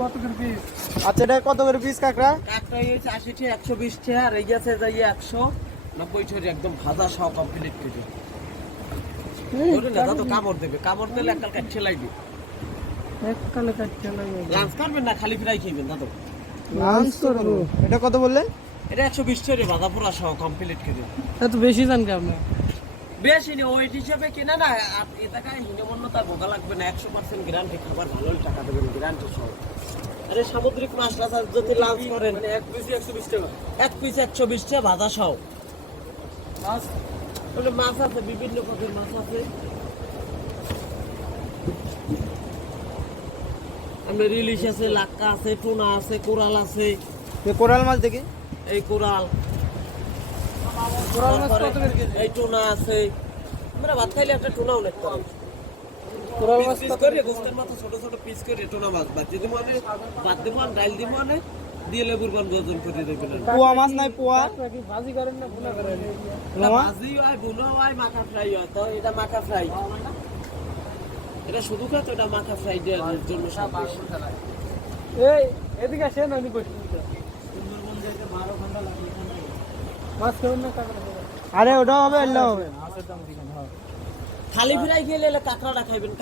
কত করে পিস? আচ্ছা এটা কত করে পিস কাঁকড়া? কাঁকড়া হচ্ছে 80 টাকা 120 টাকা আর এই গেছে যাই 190 টাকা একদম ভাজা সহ কমপ্লিট করে। ওরে না তো কামড় দেবে, কামড় দিলে একটা কাট ছেলাই দিবে। এককালে কাটতে লাগে। লাঞ্চ করবেন না খালি ফ্রাই খাইবেন দাদু? লাঞ্চ করবো। এটা কত বললেন? এটা 120 টাকা ভাজা পুরা সহ কমপ্লিট করে। এত বেশি জান কে আপনি? বেশি নেই ওই হিসাবে কিনা না আর এটা কাই হিনমন্য তার ভোগা লাগবে না 100% গ্যারান্টি খাবার ভালোই টাকা দেবেন গ্যারান্টি সহ। আরে সামুদ্রিক মাছ টাছ যদি লাঞ্চ করেন এক পিস 120 টাকা, এক পিস 120 টাকা ভাজা সহ। মাছ বলে মাছ আছে বিভিন্ন প্রকারের মাছ আছে। আপনার ইলিশ আছে, লাক্কা আছে, টুনা আছে, কোরাল আছে। কোরাল মাছ দেখি। এই কোরাল কোরাল মাছ কত করে কেজি? এই টুনা আছে। আমরা ভাত খাইলে একটা টুনা অনেক করে। কোরাল মাছ পিস করে গোস্তের মতো ছোট ছোট পিস করে টুনা মাছ বাদ দিয়ে দিব মানে বাদ দিব আর ডাল দিব মানে দিয়ে লেবুর পান গজন করে দেবেন। পোয়া মাছ নাই পোয়া? নাকি ভাজি করেন না ভুনা করেন? এটা ভাজি হয়, ভুনা হয়, মাখা ফ্রাই হয়। তো এটা মাখা ফ্রাই। এটা শুধু খায় তো এটা মাখা ফ্রাই দেওয়ার জন্য সব বেশি। এই এদিকে আসেন আমি কইছি। মাছ খাবেন না কাঁকড়া খাবেন? আরে ওটাও হবে এটাও হবে। মাছের দাম দিবেন। হ্যাঁ। খালি ফ্রাই খেলে কাঁকড়াটা খাইবেন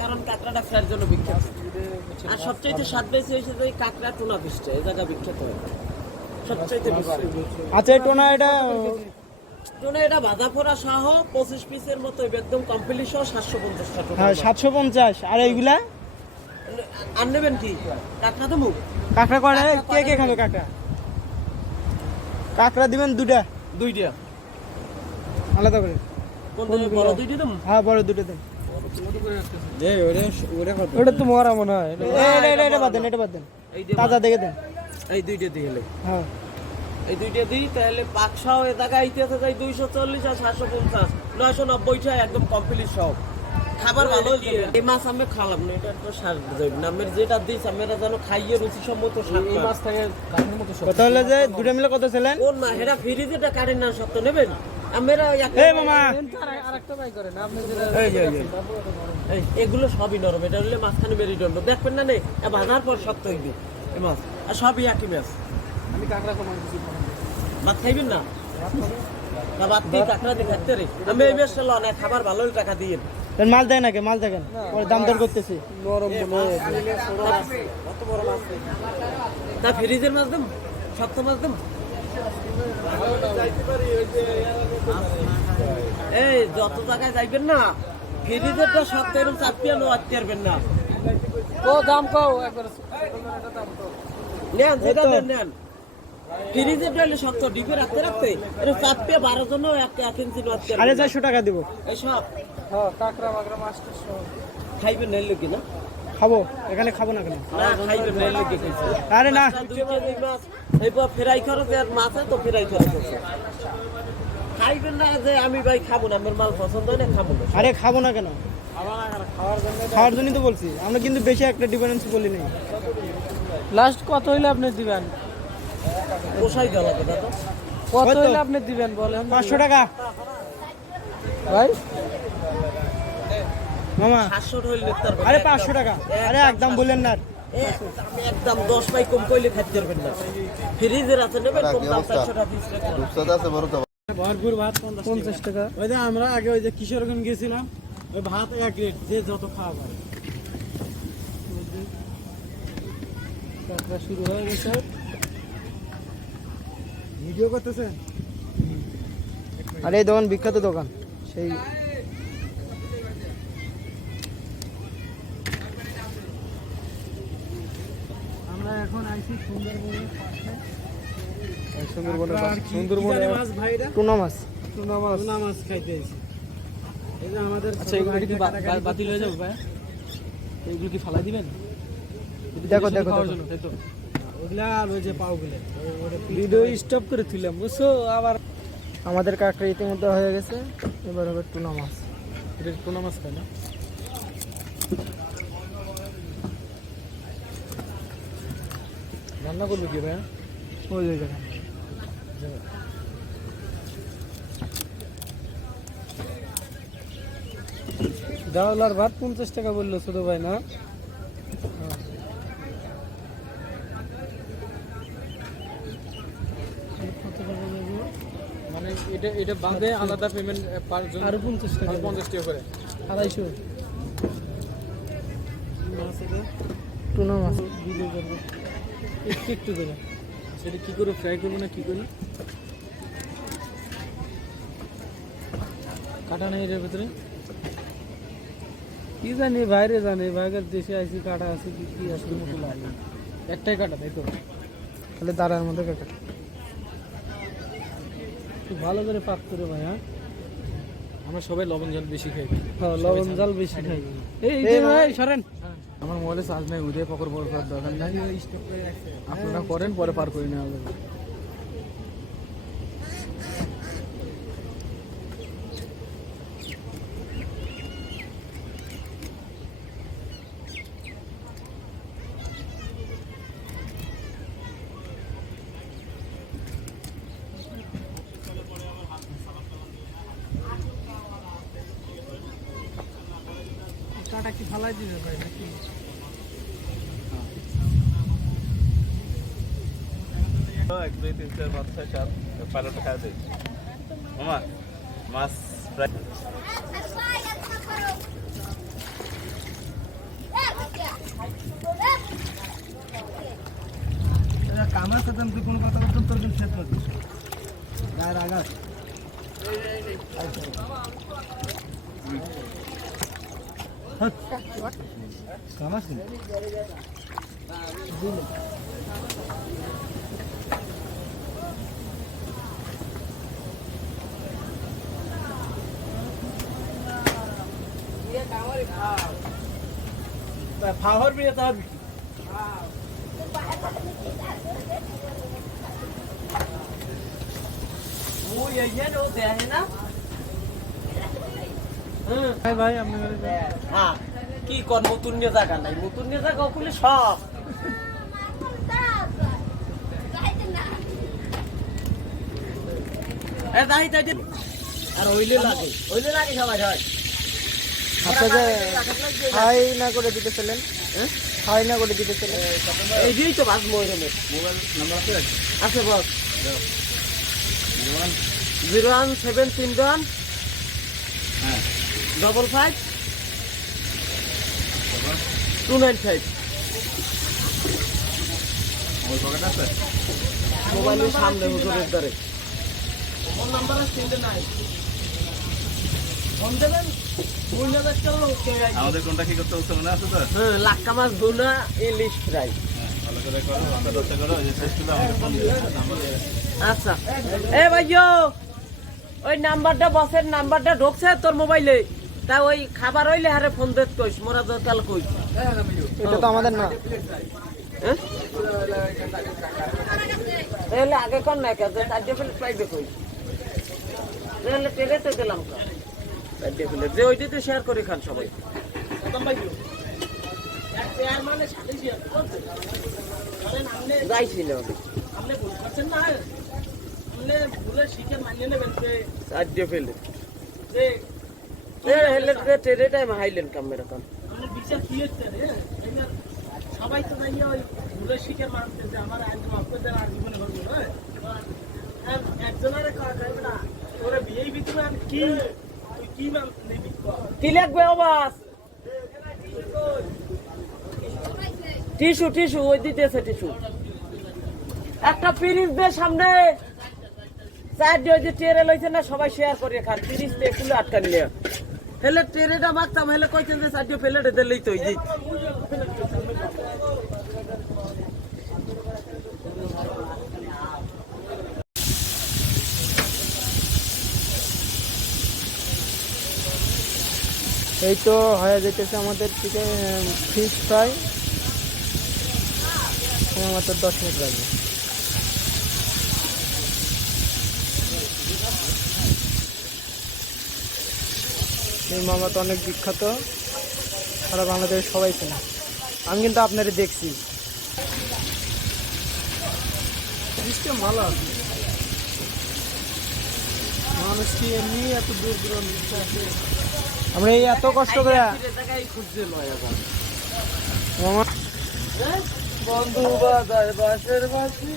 কারণ কাঁকড়াটা ফ্রাইয়ের জন্য বিখ্যাত। আর সবচাইতে স্বাদ বেশি হয়েছে যে কাঁকড়া টুনা ফিশটা এই জায়গা বিখ্যাত হয় সবচাইতে বেশি। আচ্ছা টোনা এটা টুনা এটা ভাজা পোড়া সহ 25 পিসের মতো একদম কমপ্লিট সহ 750 টাকা। হ্যাঁ 750। আর এইগুলা আর নেবেন কি কাঁকড়া দেবো? কাঁকড়া করে কে কে খাবে কাঁকড়া? কাঁকড়া দিবেন দুটা দুইটা। আলাদা করে। কোন বড় দুইটা দেবো? হ্যাঁ বড় দুটো দেন। ওটা তো মরা মনে হয়। এটা বাদ দেন, এটা বাদ দেন। এই তাজা দেখে দেন। এই দুইটা দিয়ে হলে হ্যাঁ এই দুইটা দিই তাহলে পাকশাও এ জায়গা আইতেছে যাই 240 আর 750 990 টাকা একদম কমপ্লিট সব খাবার ভালো দিয়ে। এই মাছ আমি খালাম না এটা একটা সার যাইব না আমি যেটা দিছ আমরা যেন খাইয়ে রুচি সম্মত সার। এই মাছ থেকে গাছের মতো সব। কত হলো যে দুটো মিলে কত ছিলেন? কোন মাছ এটা ফ্রিজেটা কাটেন না সত্য নেবেন আমরা এই মামা আরেকটা বাই করেন আপনি যেটা এই এগুলো সবই নরম এটা হলে মাছখানে মেরুদণ্ড দেখবেন না নে ভাজার পর শক্ত হইবে এই মাছ আর সবই একই মাছ। আমি কাঁকড়া কমাই দিছি। ভাত খাইবেন না না ভাত দিয়ে কাঁকড়া দিয়ে খাইতে রে আমি এই বেশটা লন খাবার ভালোই টাকা দিয়ে মাল দেয় নাকি? মাল দেখেন ওর দাম দর করতেছি। নরম মনে হয়। কত বড় মাছ না ফ্রিজের মাছ দেম শক্ত মাছ দেম। এই যত জায়গায় যাইবেন না ফ্রিজেরটা শক্ত এরকম চাপিয়ে নোয়াতে পারবেন না। ও দাম কও একবার দাম কও। নেন যেটা দেন নেন ফ্রিজের ডালে শক্ত ডিপে রাখতে রাখতে এটা চাপিয়ে 12 জন্য 1 ইঞ্চি নোয়াতে পারবেন। 450 টাকা দিব। এই সব হ্যাঁ কাঁকড়া মাকড়া মাছটা সব খাইবেন নেলে কি না? খাবো এখানে খাবো না কেন? না খাইবেন নেলে কি কইছে? আরে না দুই কেজি মাছ এইবার ফ্রাই খরচ আর মাছ তো ফ্রাই খরচ আছে। খাইবেন না যে আমি ভাই খাবো না আমার মাল পছন্দ হয় না খাবো না। আরে খাবো না কেন? খাওয়ার জন্য। খাওয়ার জন্যই তো বলছি। আমরা কিন্তু বেশি একটা ডিফারেন্স বলি নাই। লাস্ট কত হইলে আপনি দিবেন? পোষাই গেল কথা তো কত কত? হইলে আপনি দিবেন বলেন? 500 টাকা ভাই মামা। 700 হইলে নিতে পারবেন। আরে 500 টাকা। আরে একদম বললেন না। আমি একদম 10 পাই কম কইলে খাইতে পারবেন না। ফ্রিজের আছে নেবেন কম দাম 400 টাকা পিস রাখবেন। ভরপুর ভাত 50 টাকা। ওই যে আমরা আগে ওই যে কিশোরগঞ্জ গেছিলাম ওই ভাত এক রেট যে যত খাওয়া পারে। কাঁকড়া শুরু হয়ে গেছে। ভিডিও করতেছেন? আরে এই দোকান বিখ্যাত দোকান সেই। আমরা এখন আইছি সুন্দরবনের পাশে। সুন্দরবনে মাছ ভাই টুনা মাছ। টুনা মাছ। টুনা মাছ খাইতে এসেছি। এই যে আমাদের আচ্ছা এগুলো কি বাতিল হয়ে যাবে ভাই? এগুলো কি ফালাই দিবেন? দেখো দেখো তাই তো ওগুলা আর ওই যে পাওগুলো ভিডিও স্টপ করে তুললাম বুঝছো। আবার আমাদের কাঁকড়া ইতিমধ্যে হয়ে গেছে। এবার হবে টুনা মাছ। এটা টুনা মাছ খায় না? রান্না করবে কি ভাই? ওই ওই জায়গা ডাউল আর ভাত 50 টাকা বললো ছোট ভাই না? এটা বাঁধে আলাদা পেমেন্ট পার জন আরো 50 টাকা 50 টাকা করে 250 মাছ এটা টুনা মাছ ভিডিও করবো একটু করে সেটা কি করে ফ্রাই করবো না কি করি কাটা নেই এর ভিতরে কি জানি বাইরে জানে বাইরের দেশে আইসি কাটা আছে কি কি আসলে মতো লাগে একটাই কাটা তাই তো তাহলে দাঁড়ার মধ্যে কাটা একটু ভালো করে পাক করে ভাই হ্যাঁ আমরা সবাই লবণ ঝাল বেশি খাই হ্যাঁ লবণ জাল বেশি খাই এই এই ভাই ভাই সরেন আমার মোবাইলে চার্জ নাই উদয় পকর বড় করার দরকার নাই আপনারা করেন পরে পার করে নেওয়া যাবে কাটা কি ফালাই দিবে ভাই নাকি 1 2 3 4 5 6 7 পাইলট খাওয়া দেয় মামা মাছ ফ্রাই কামার সাথে তুই কোনো কথা বলতেন তোর কিন্তু শেষ করবি গায়ের আঘাত কামাস ফাহর বিয়ে তো হবে ওই ইয়ার ও দেয় না ভাই ভাই আপনি হ্যাঁ কি কর নতুন নিয়ে জায়গা নাই নতুন নিয়ে জায়গা ওগুলি সব দাহি তাই আর ওইলে লাগে সবাই হয় আপনাদের হাই না করে দিতেছিলেন হাই না করে দিতেছিলেন এই দিয়েই তো বাস ময়ূরের মোবাইল নাম্বার আছে আছে বস 01731 হ্যাঁ 55 295 ওই পকেট আছে মোবাইলের সামনে হুজুরের দ্বারে ফোন নাম্বার আছে তিনটে নাই ফোন দেবেন বুঝলে দেখতে লোকে আমাদের কোনটা কি করতে হচ্ছে মনে আছে তো হ্যাঁ লাক্কা মাছ ভুনা ইলিশ ফ্রাই ভালো করে করো রাস্তা দশটা করো এই যে শেষ করলে আমাকে ফোন দিও নাম্বার আচ্ছা এ ভাইও ওই নাম্বারটা বসের নাম্বারটা ঢুকছে তোর মোবাইলে তা ওই খাবার হইলে হারে ফোন দিত কইস মোরা তো কাল কইস এটা তো আমাদের না হ্যাঁ তাহলে আগে কোন না কাজ আজকে ফেলে পাইবে কই তাহলে পেলে তো দিলাম আজকে ফেলে যে ওইটাতে শেয়ার করে খান সবাই যাইছিল আপনি ভুল করছেন না আপনি ভুলে শিখে মানিয়ে নেবেন আজকে ফেলে যে হেলে টেরে টাইম হাইলেন ক্যামেরা কাম আপনি বিচার কি হচ্ছে রে সবাই তো নাই ওই ভুলে শিখে মানতে যে আমার আজ মাফ করে দেন আর জীবনে করব না একজনের কাকা না ওরে বিয়েই ভিতরে আর কি তুই কি মান নিবি কি লাগবে আবাস টিস্যু ওই দিতেছে টিস্যু একটা পিরিজ দে সামনে চার ওই যে টেরে লইছে না সবাই শেয়ার করে খান পিরিজ তে কুলে আটকা নিয়ে হেলে টেরেটা মারতাম হেলে কইছেন যে চার ফেলে দিলেই তো এই এই তো হয়ে যেতেছে আমাদের চিকেন ফিশ ফ্রাই মাত্র 10 মিনিট লাগবে এই মামা তো অনেক বিখ্যাত সারা বাংলাদেশের সবাই চেনে আমি কিন্তু আপনারা দেখছি মানুষ কি এমনি এত দূর দূরান্ত আছে আমরা এই এত কষ্ট করে মামা বন্ধু বাজার বাসের বাসি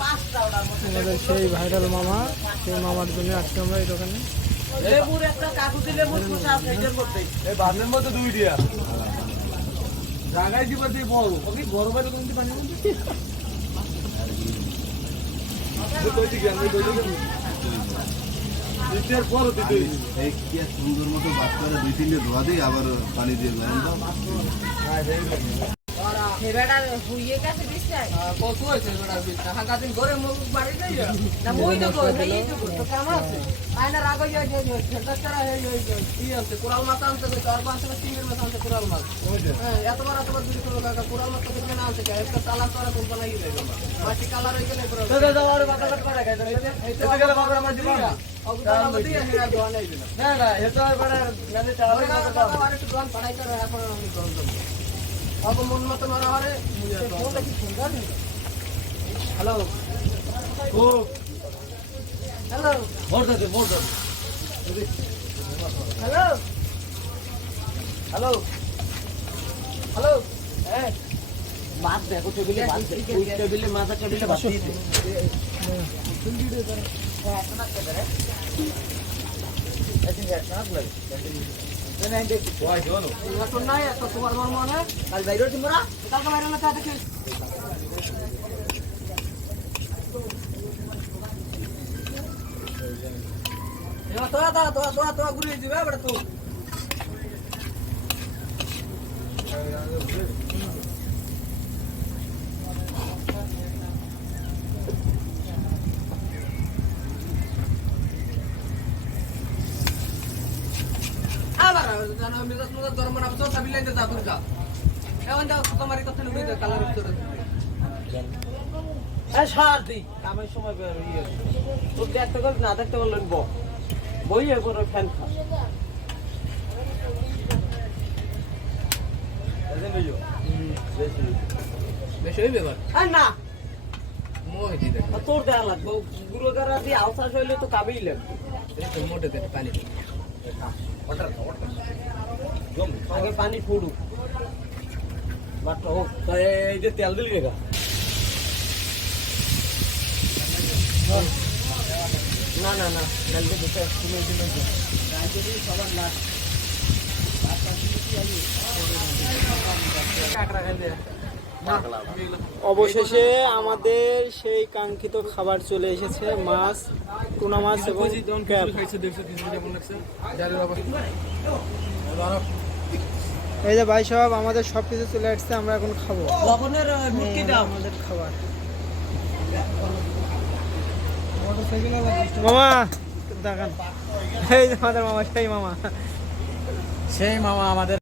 5টা ওটার মধ্যে আমাদের সেই ভাইরাল মামা, সেই মামার জন্য আসছি আমরা এই দোকানে। লেবুর একটা কাকুতি লেবুর খোসা আছে এটার মধ্যে। এই বানের মধ্যে দুই দিয়া জায়গায় দিবা দিয়ে বল ওকে বড় বড় কিন্তু পানি এই কি সুন্দর মতো বাদ করে 2-3 ধোয়া দিই আবার পানি দিয়ে গরম দাও। কত হয়েছে বেটা বিছনা হাঁকা দিন ঘরে মুখ বাড়ি যাই না মই তো কই এই তো তো কাম আছে। আয়না রাগো যায় ছেটা ছাড়া কি আছে কোরাল মাছ আনতে তো 4-5 টাকা চিংড়ি মাছ আনতে কোরাল মাছ হ্যাঁ এতবার দুই কিলো টাকা কোরাল মাছ কত কেনা আনতে কে একটা কালার করা কোম্পানি লাগিয়ে দেয় মাটি কালার হয়ে গেলে পুরো তো দাও আর বাটা বাটা করে খাই তো এটা গেলে বাবা আমার জীবন অবদান দিয়ে আর দোয়া নাই না না এটা আর বড় মানে টাকা আর একটু দোয়ান পড়াই করে এখন আমি করব अब मन मत मारा रे फोन देखी सुंदर हेलो ओ हेलो बोल दे हेलो हेलो हेलो ए बात देखो टेबले बात कोई टेबले माथा टेबले बात दी सुन वीडियो कर ऐसा कर रे ऐसे ऐसा लग नहीं देख वाह जोनो ये तो नहीं है तो तुम्हारा मन मन है कल बैठो तुम्हारा कल का बैठना चाहते थे ये तो गुरी जीवे बड़ा तू गरम बनावतो सभी लेते जातो का एवन जाओ तुम्हारी कथन हुई तो कलर उत्तर এ সার দি কামের সময় বের হইয়ে তো দেখতে গেল না দেখতে বললেন বইয়ে করে ফ্যান খা বেশি হইবে এবার আর না মই দি দেখ তোর দেয়া লাগবে গুরু করা দিয়ে আওসা হইলে তো কাবেই লাগবে তো মোটে দে পানি ওয়াটার আগে পানি ফুড়ু বাট ও এই যে তেল দিলি রেগা না না না নালকে দুটো তুমি দিলে কালকে দিন সবার লাস্ট অবশেষে আমাদের সেই কাঙ্ক্ষিত খাবার চলে এসেছে, মাছ, টুনা মাছ এবং ক্র্যাব। এই যে ভাই সাহেব আমাদের সবকিছু চলে আসছে, আমরা এখন খাবো। লবণের মুটকি দাও আমাদের খাবার। মামা দেখান, এই যে আমাদের মামা, সেই মামা আমাদের